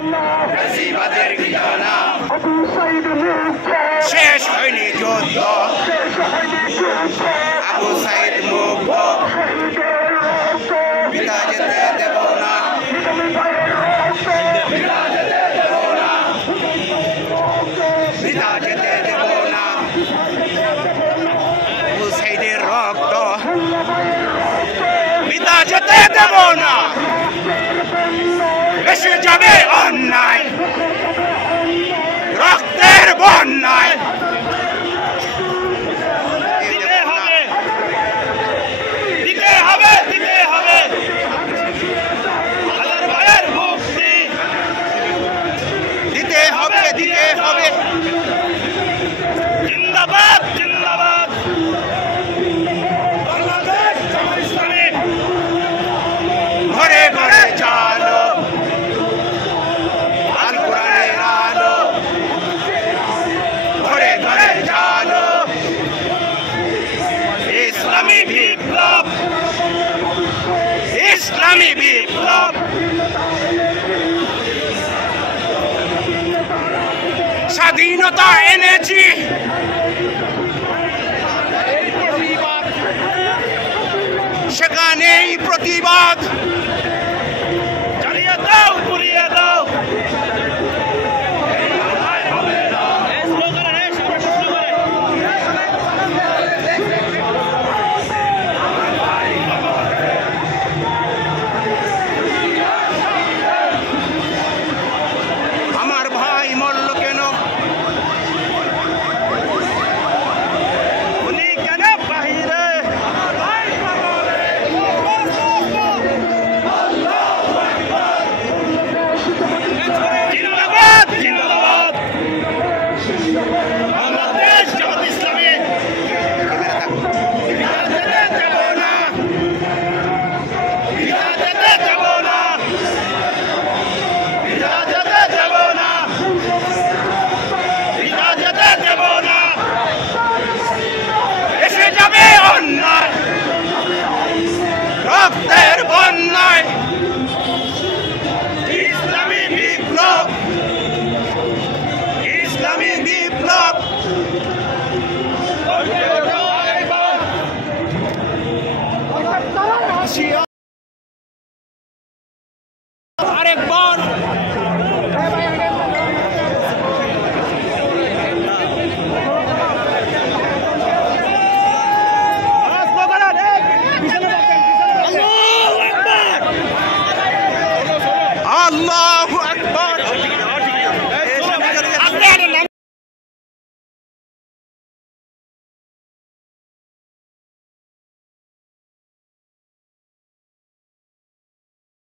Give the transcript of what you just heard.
ফ্যাসিবাদের ঘৃণা শেষ হয়নি যুদ্ধ, আবু সাইদ মুগ্ধ, পিতা যেতে দেব না, পিতা যেতে দেব না, পিতা যেতে দেব না, আবু সাইদের রক্ত পিতা যেতে দেব না, এসে যাবে অন্যায় রক্তের বন্যায়, দিতে হবে দিতে হবে দিতে হবে হাজার ভাইয়ের মুক্তি, দিতে হবে দিতে হবে, জিন্দাবাদ জিন্দাবাদ বাংলাদেশ জামাত ইসলামী, ঘরে ঘরে চালো আল কোরআনের আলো, ঘরে ঘরে চালো ইসলামী বিপ্লব, ইসলামী বিপ্লব, স্বাধীনতা এনেছি সেখানেই প্রতিবাদ, জ্বালিয়ে দাও পুড়িয়ে দাও, আমার ভাই মরল কেন, উনি কেন বাহিরে, জিন্দাবাদ জিন্দাবাদ বাংলাদেশ জামাত ইসলামী, পিতা যেতে দেব না, পিতা যেতে দেব না, পিতা যেতে দেব না, পিতা যেতে দেব না, এসে যাবে অন্যায় রক্তের বন্যায়, ইসলামী বিপ্লব, ইসলামী বিপ্লব।